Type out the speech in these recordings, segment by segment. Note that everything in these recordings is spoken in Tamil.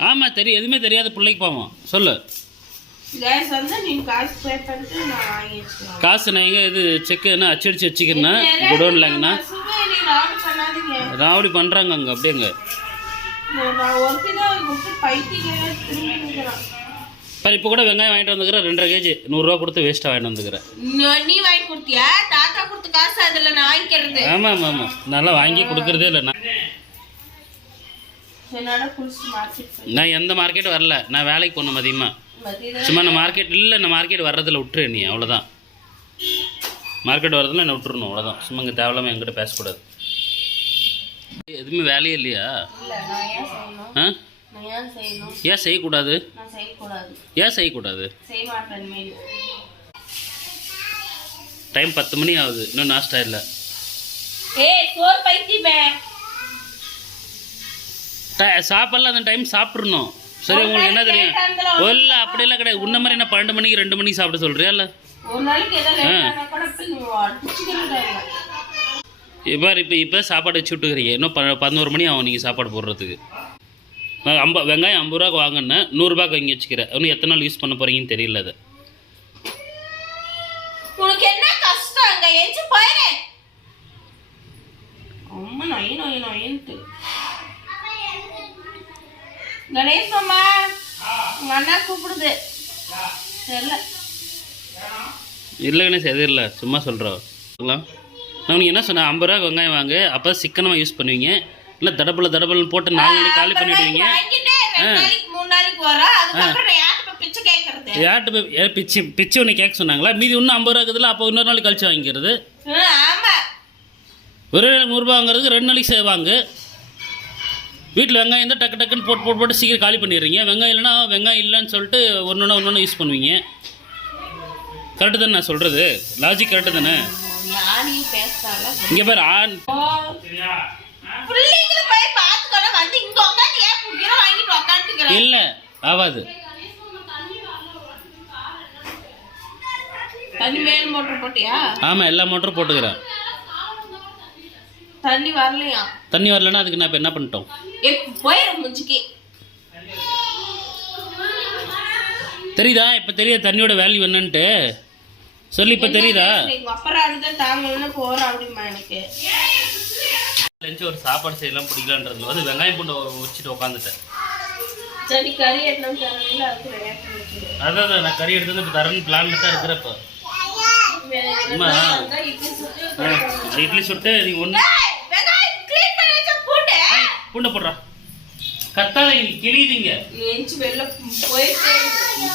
ஆமாம் தெரியும் எதுவுமே தெரியாத பிள்ளைக்கு பாவம். சொல்லு. காசு நான் எங்கே இது செக்கு என்ன அச்சடிச்சு வச்சுக்கிறேன்னா குடோன்லங்கண்ணா ஆர்டர் பண்ணாதீங்க. ராவடி பண்ணுறாங்க அங்கே அப்படியேங்க பாரு இப்போ கூட வெங்காயம் வாங்கிட்டு வந்துக்கிறேன் ரெண்டரை கேஜி நூறுரூவா கொடுத்து வேஸ்ட்டாக வாங்கிட்டு வந்துக்கிறேன் நீ வாங்கி கொடுத்தியா? தாத்தா கொடுத்த காசு அதுல நான் வாங்கிக்கிறது. ஆமாம் ஆமாம் ஆமாம் நல்லா வாங்கி கொடுக்குறதே இல்லை நான் என்னால குளிச்சு மார்க்கெட் போய் நான் எந்த மார்க்கெட் வரல. நான் வேலைக்கு போகணும் மதியமாக மதியம் சும்மா நான் மார்க்கெட் இல்லை நான் மார்க்கெட் வர்றதில் விட்டுரு நீ அவ்வளோதான் மார்க்கெட் வர்றதில் என்ன விட்டுறணும் அவ்வளோதான் சும்மா இங்கே தேவையில்லாமல் என்கிட்ட பேசக்கூடாது. எதுவுமே வேலையே இல்லையா? ஆ? ஏன் செய்யக்கூடாது? ஏன் செய்யக்கூடாது? டைம் பத்து மணி ஆகுது. இன்னும் நாஸ்டா இல்லை சாப்பாடுலாம் அந்த டைம் சாப்பிட்றணும் சரி உங்களுக்கு என்ன தெரியும்? இல்லை அப்படியெல்லாம் கிடையாது. உன்ன மாதிரி என்ன பன்னெண்டு மணிக்கு ரெண்டு மணிக்கு சாப்பிட சொல்கிறியா இல்லை இப்போ இப்போ இப்போ சாப்பாடு வச்சு விட்டுக்கிறீங்க. இன்னும் ப பதினோரு மணி ஆகும் நீங்கள் சாப்பாடு போடுறதுக்கு. நான் ஐம்ப வெங்காயம் ஐம்பது ரூபாய்க்கு வாங்கினேன் நூறுரூபாய்க்கு வாங்கி வச்சுக்கிறேன். இன்னும் எத்தனை நாள் யூஸ் பண்ண போகிறீங்கன்னு தெரியல அது. உனக்கு என்ன கஷ்டம் அங்க? எஞ்சி போயிரு அம்மா நொய் நொய் நொயின்ட்டு கணேஷ் மாமா உங்க அண்ணா கூப்பிடுது. தெரியல. இல்லை கணேஷ் எதுவும் இல்லை சும்மா சொல்கிறோம் நான் உனக்கு என்ன சொன்னேன்? ஐம்பது ரூபா வெங்காயம் வாங்கு. அப்போ சிக்கனமாக யூஸ் பண்ணுவீங்க. இல்லை தடபுல தடபுல போட்டு நாலு நாளைக்கு காலி பண்ணிவிடுவீங்க யார்கிட்ட போய் பிச்சை பிச்சு ஒன்று கேட்க சொன்னாங்களா? மீதி இன்னும் ஐம்பது ரூபா இருக்குதுல்ல அப்போ இன்னொரு நாளைக்கு கழிச்சு வாங்கிக்கிறது. ஒரு நாளைக்கு நூறுரூபா வாங்குறதுக்கு ரெண்டு நாளைக்கு செய்வாங்க வீட்டில் வெங்காயம் தான் டக்கு டக்குன்னு போட்டு போட்டு போட்டு சீக்கிரம் காலி பண்ணிடுறீங்க. வெங்காயம் இல்லைன்னா வெங்காயம் இல்லைன்னு சொல்லிட்டு ஒன்று ஒன்று யூஸ் பண்ணுவீங்க. கரெக்டு தானே நான் சொல்கிறது லாஜிக் கரெக்டு தானே? இங்கே பேர் ஆண். இல்லை ஆகாது ஆமாம் எல்லா மோட்டரும் போட்டுக்கிறேன். தண்ணி வரலையா? தண்ணி வரலன்னா அதுக்கு நான் இப்போ என்ன பண்ணிட்டோம்? போயிரு முஞ்சிக்கு. தெரியுதா? இப்போ தெரியுதா தண்ணியோட வேல்யூ என்னன்ட்டு. சொல்லி இப்போ தெரியுதா? எங்க அப்பா அடுத்த தாங்கன்னு போறோம் அப்படிமா எனக்கு. லஞ்சு ஒரு சாப்பாடு செய்யலாம் பிடிக்கலான்றது வந்து வெங்காயம் பூண்டு வச்சுட்டு உட்காந்துட்டேன் சரி கறி. அதான் அதான் நான் கறி எடுத்து இப்போ தரேன்னு பிளானில் தான் இருக்கிறப்ப சுட்டு இட்லி சுட்டு நீ ஒன்று ஏய், வெங்காயம் clean பண்ணி வச்ச பூண்டு. பூண்டை போடுறா இரு.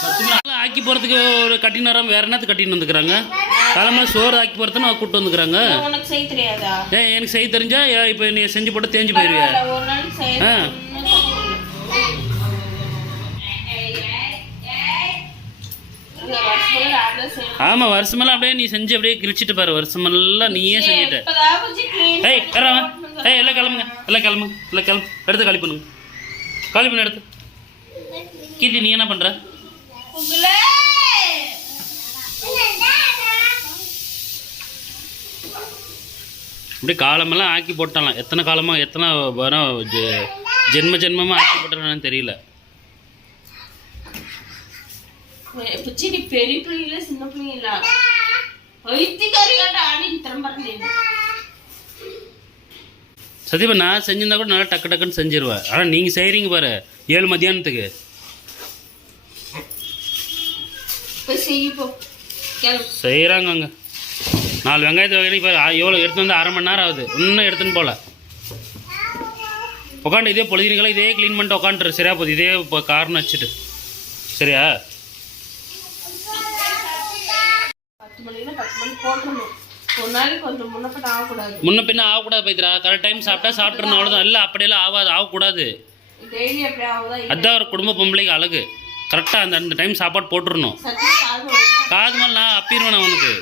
பத்து ஆக்கி போகிறதுக்கு ஒரு கட்டின நேரம் வேற என்னத்து கட்டின்னு வந்துக்கிறாங்க காலமாக சோறு ஆக்கி போகிறதுன்னு கூப்பிட்டு வந்துக்கிறாங்க ஏன் எனக்கு செய்ய தெரிஞ்சா இப்போ நீ செஞ்சு போட்டு தேஞ்சு போயிடுவியா பரவாயில்ல, ஒரு நாளைக்கு செய்ய ஆ. ஒண்ணும் தப்பு இல்ல. இங்க வருஷம் நான் தான் செய்யணும். ஆமாம் வருஷமெல்லாம் அப்படியே நீ செஞ்சு அப்படியே கிழிச்சிட்டு பாரு வருஷமெல்லாம் நீயே செஞ்சுட்ட ஏய் வர்றவன் ஏய் எல்லாம் கிளம்புங்க எல்லாம் கிளம்புங்க எல்லாம் கிளம்பு. எடுத்து காலி பண்ணுங்க. காலி பண்ணு எடுத்து. கீர்த்தி நீ என்ன பண்ணுற. அப்படியே காலமெல்லாம் ஆக்கி போட்டாலாம். எத்தனை காலமாக எத்தனை வரும் ஜென்ம ஜென்மமாக ஆக்கி போட்டானு தெரியல. பெரிய பிள்ளைங்கள சின்ன பிள்ளைங்களா வைத்தியக்காரியாட்ட ஆடின்னு திரும்ப சத்தியமா நான் செஞ்சிருந்தா கூட நல்லா டக்கு டக்குன்னு செஞ்சிருவேன். ஆனால் நீங்கள் செய்கிறீங்க பாரு ஏழு மத்தியானத்துக்கு. செய்கிறாங்க அங்கே நாலு வெங்காயத்தை வாங்கி இப்போ எவ்வளோ எடுத்து வந்து அரை மணி நேரம் ஆகுது. இன்னும் எடுத்துன்னு போகல உட்காந்து இதே பொழுதுங்களா இதே க்ளீன் பண்ணிட்டு உட்காந்துரு சரியா போகுது. இதே இப்போ காரணம் வச்சுட்டு. சரியா? பத்து மணினா பத்து மணி போட்டுருணும் முன்ன பின்ன ஆகக்கூடாது. பைத்திரா கரெக்ட் டைம் சாப்பிட்டா சாப்பிட்றணும் அவ்வளோதான் இல்லை அப்படியெல்லாம் ஆகாது ஆகக்கூடாது அதுதான் ஒரு குடும்ப பொம்பளைக்கு அழகு. கரெக்டாக அந்த அந்த டைம் சாப்பாடு போட்டுறணும். சத்தி காது மேலே நான் அப்பிடுவேன் அவனுக்கு.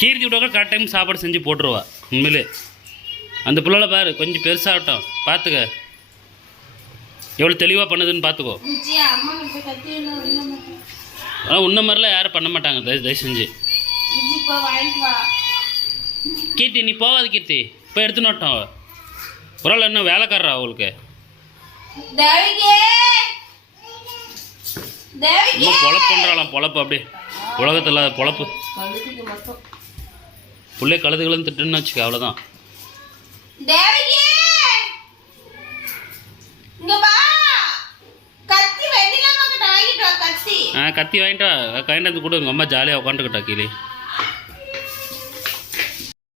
கீர்த்தி விட்டா கரெக்ட் டைம் சாப்பாடு செஞ்சு போட்டுருவா. உண்மையிலே. அந்த புள்ளால பாரு கொஞ்சம் பெருசாகட்டும். பார்த்துக்க எவ்வளோ தெளிவாக பண்ணுதுன்னு பார்த்துக்கோ ஆனால் உன்ன மாதிரிலாம் யாரும் பண்ண மாட்டாங்க. தயவு செஞ்சு. வாங்கிட்டு வா. கீர்த்தி நீ போகாது கீர்த்தி. வரட்டும் அவ. ஒரு ஆள் என்ன வேலைக்காரரா அவளுக்கு? இன்னும் பொழப்பு பண்ணுறாளாம் பொழப்பு. அப்படியே உலகத்தில் பொழப்பு. புள்ளே கழுதுகளும் திட்டுன்னு வச்சுக்க அவ்வளோதான் கத்தி வாங்கிட்டா கைண்டாந்து கூட. உங்கள் அம்மா ஜாலியாக உட்காந்துக்கிட்டா கீழே.